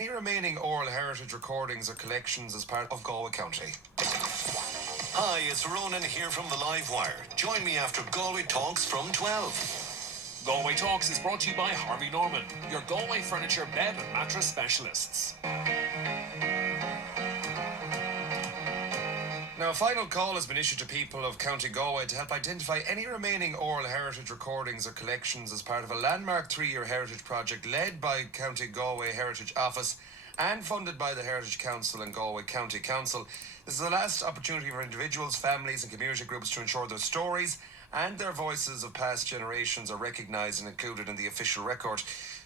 any remaining oral heritage recordings or collections as part of Galway County. Hi, it's Ronan here from the Live Wire. Join me after Galway Talks from 12. Galway Talks is brought to you by Harvey Norman, your Galway furniture, bed and mattress specialists. Now, a final call has been issued to people of County Galway to help identify any remaining oral heritage recordings or collections as part of a landmark 3-year heritage project led by County Galway Heritage Office and funded by the Heritage Council and Galway County Council. This is the last opportunity for individuals, families and community groups to ensure their stories and their voices of past generations are recognised and included in the official record.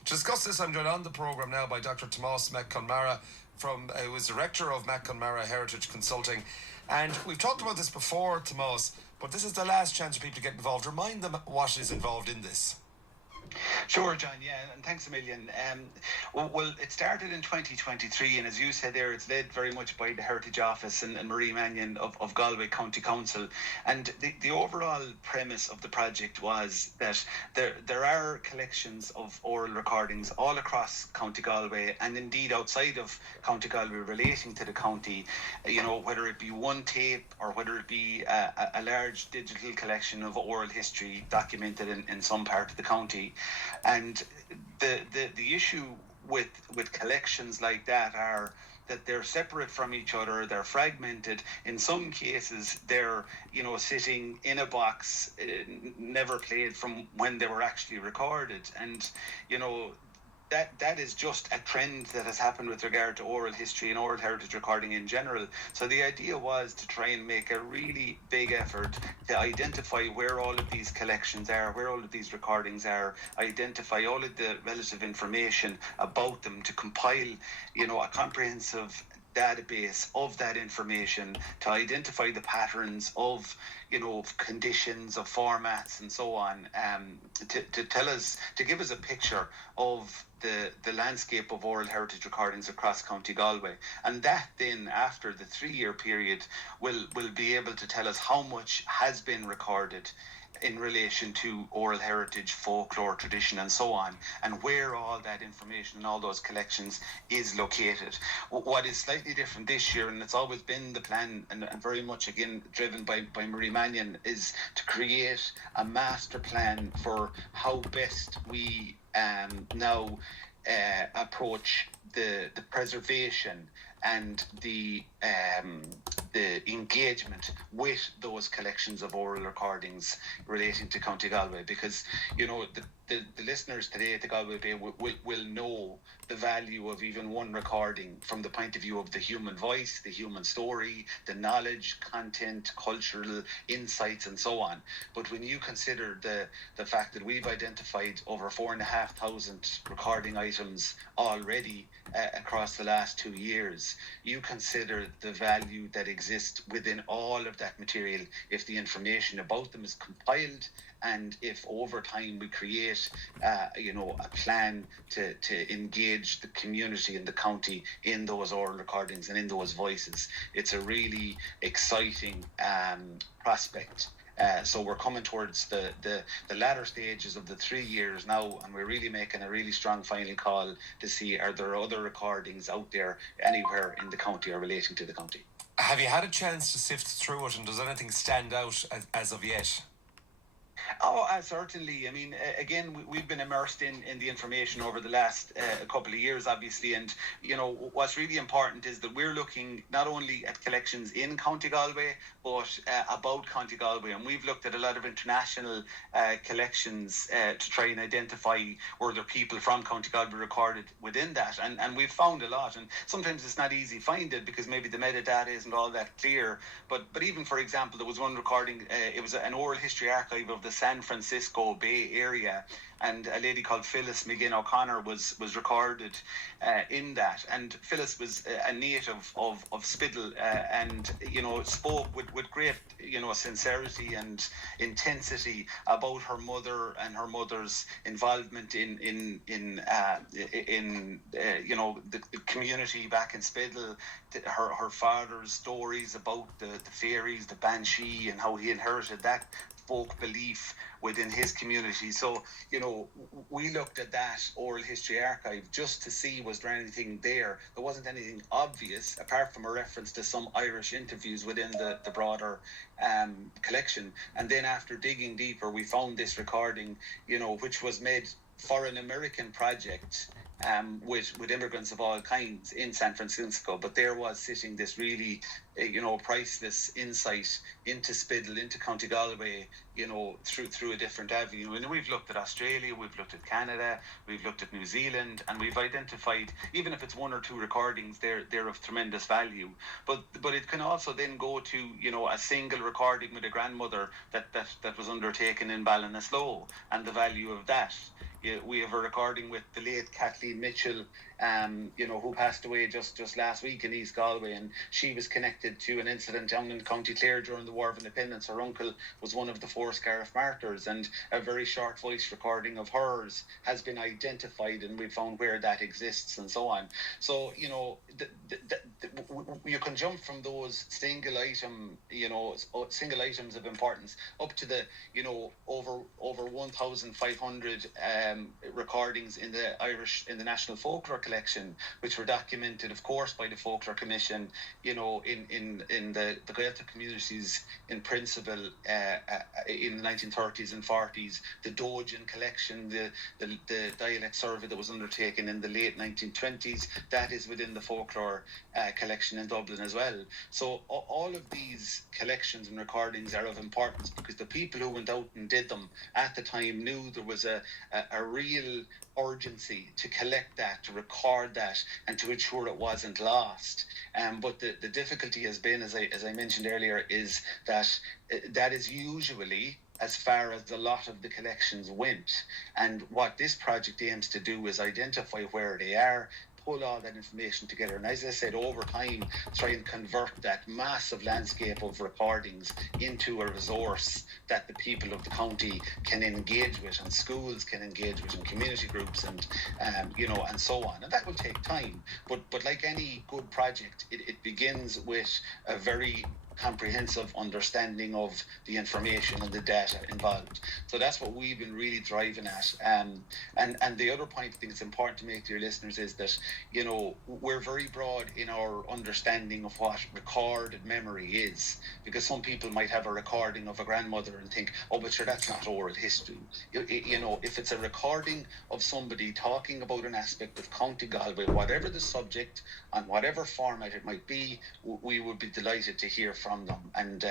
To discuss this, I'm joined on the programme now by Dr. Tomás Mac Conmara, who is Director of Mac Conmara Heritage Consulting. And we've talked about this before, Tomás, but this is the last chance for people to get involved. Remind them what is involved in this. Sure, John, yeah, and thanks a million. Well, it started in 2023, and as you said there, it's led very much by the Heritage Office and Marie Mannion of Galway County Council. And the overall premise of the project was that there are collections of oral recordings all across County Galway, and indeed outside of County Galway relating to the county, you know, whether it be one tape or whether it be a large digital collection of oral history documented in some part of the county. And the issue with collections like that are that they're separate from each other, they're fragmented. In some cases, they're, you know, sitting in a box, never played from when they were actually recorded. And, you know, that is just a trend that has happened with regard to oral history and oral heritage recording in general. So the idea was to try and make a really big effort to identify where all of these collections are, where all of these recordings are, identify all of the relative information about them, to compile, you know, a comprehensive database of that information, to identify the patterns of, you know, conditions, of formats and so on, to give us a picture of the landscape of oral heritage recordings across County Galway. And that then, after the 3-year period, will be able to tell us how much has been recorded in relation to oral heritage, folklore, tradition and so on, and where all that information and all those collections is located. What is slightly different this year, and it's always been the plan, and very much again driven by Marie Mannion, is to create a master plan for how best we now approach the preservation and the engagement with those collections of oral recordings relating to County Galway, because, you know, the listeners today at the Galway Bay will know the value of even one recording from the point of view of the human voice, the human story, the knowledge, content, cultural insights and so on. But when you consider the fact that we've identified over 4,500 recording items already across the last 2 years, you consider the value that exists within all of that material if the information about them is compiled, and if over time we create you know, a plan to engage the community and the county in those oral recordings and in those voices. It's a really exciting prospect. So we're coming towards the latter stages of the 3 years now, and we're really making a really strong final call to see, are there other recordings out there anywhere in the county or relating to the county. Have you had a chance to sift through it, and does anything stand out as of yet? Oh, certainly. I mean, again, we've been immersed in the information over the last couple of years, obviously. And, you know, what's really important is that we're looking not only at collections in County Galway, but about County Galway. And we've looked at a lot of international collections to try and identify were there people from County Galway recorded within that. And we've found a lot. And sometimes it's not easy to find it because maybe the metadata isn't all that clear. But even, for example, there was one recording, it was an oral history archive of the San Francisco Bay Area, and a lady called Phyllis McGinn O'Connor was recorded in that. And Phyllis was a native of Spiddle, and, you know, spoke with great, you know, sincerity and intensity about her mother and her mother's involvement in you know, the community back in Spiddle, her father's stories about the fairies, the banshee, and how he inherited that folk belief within his community. So, we looked at that oral history archive just to see was there anything there. There wasn't anything obvious apart from a reference to some Irish interviews within the broader collection. And then after digging deeper, we found this recording, which was made for an American project with immigrants of all kinds in San Francisco. But there was sitting this really, priceless insight into Spiddle, into County Galway, through a different avenue. And we've looked at Australia, we've looked at Canada, we've looked at New Zealand, and we've identified, even if it's one or two recordings, they're of tremendous value. But it can also then go to, a single recording with a grandmother that was undertaken in Ballinasloe, and the value of that. We have a recording with the late Kathleen Mitchell, who passed away just last week in East Galway, and she was connected to an incident down in County Clare during the War of Independence. Her uncle was one of the 4 Scariff martyrs, and a very short voice recording of hers has been identified, and we found where that exists and so on. So, you can jump from those single items of importance up to the, over 1,500 recordings in the National Folklore Collection, which were documented, of course, by the Folklore Commission, in the Gaeltacht communities in principle in the 1930s and 40s, the Dogen collection, the dialect survey that was undertaken in the late 1920s, that is within the Folklore collection in Dublin as well. So all of these collections and recordings are of importance because the people who went out and did them at the time knew there was a real urgency to collect that, to record that, and to ensure it wasn't lost. But the difficulty has been, as I mentioned earlier, is that is usually as far as a lot of the collections went. And what this project aims to do is identify where they are, pull all that information together, and as I said, over time try and convert that massive landscape of recordings into a resource that the people of the county can engage with, and schools can engage with, and community groups, and and so on. And that will take time, but like any good project, it begins with a very comprehensive understanding of the information and the data involved. So that's what we've been really driving at. And the other point I think it's important to make to your listeners is that, we're very broad in our understanding of what recorded memory is, because some people might have a recording of a grandmother and think, oh, but sure, that's not oral history. If it's a recording of somebody talking about an aspect of County Galway, whatever the subject, on whatever format it might be, we would be delighted to hear from them and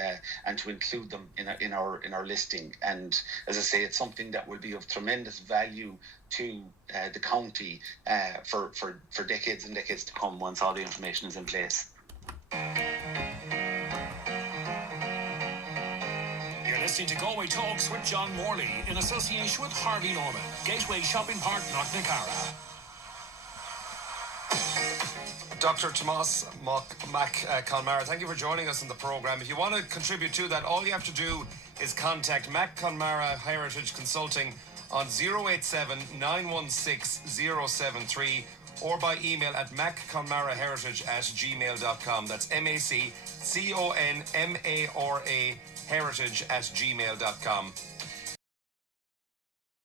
to include them in our listing. And as I say, it's something that will be of tremendous value to the county for decades and decades to come once all the information is in place. You're listening to Galway Talks with John Morley in association with Harvey Norman, Gateway Shopping Park, Knocknacara. Dr. Tomás Mac Conmara, thank you for joining us in the programme. If you want to contribute to that, all you have to do is contact Mac Conmara Heritage Consulting on 087 916 073 or by email at macconmara@gmail.com. That's MacConmara heritage@gmail.com.